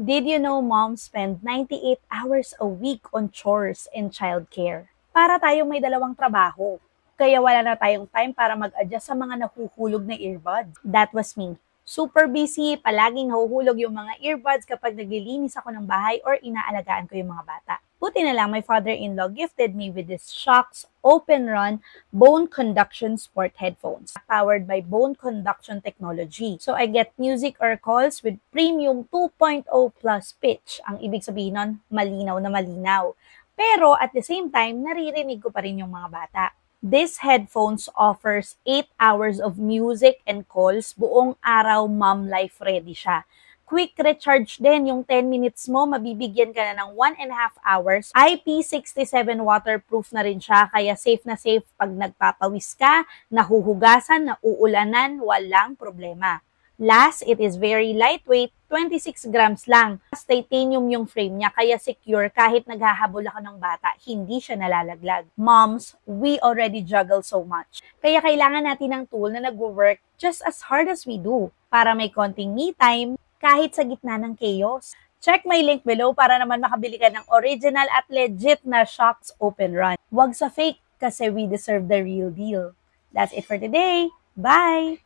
Did you know moms spend 98 hours a week on chores and childcare? Para tayong may dalawang trabaho. Kaya wala na tayong time para mag-adjust sa mga nahuhulog na earbuds. That was me. Super busy, palaging nahuhulog yung mga earbuds kapag naglilinis ako ng bahay or inaalagaan ko yung mga bata. Buti na lang, my father-in-law gifted me with this Shocks Open Run Bone Conduction Sport headphones powered by bone conduction technology. So I get music or calls with premium 2.0 plus pitch. Ang ibig sabihin nun, malinaw na malinaw. Pero at the same time, naririnig ko pa rin yung mga bata. This headphones offers 8 hours of music and calls. Buong araw, mom life ready siya. Quick recharge din, yung 10 minutes mo, mabibigyan ka na ng 1.5 hours. IP67 waterproof na rin siya, kaya safe na safe pag nagpapawis ka, nahuhugasan, nauulanan, walang problema. Last, it is very lightweight, 26 grams lang. Titanium yung frame niya, kaya secure kahit naghahabol ako ng bata, hindi siya nalalaglag. Moms, we already juggle so much. Kaya kailangan natin ng tool na nag-work just as hard as we do para may konting me time kahit sa gitna ng chaos. Check my link below para naman makabili ka ng original at legit na Shocks Open Run. Huwag sa fake kasi we deserve the real deal. That's it for today. Bye!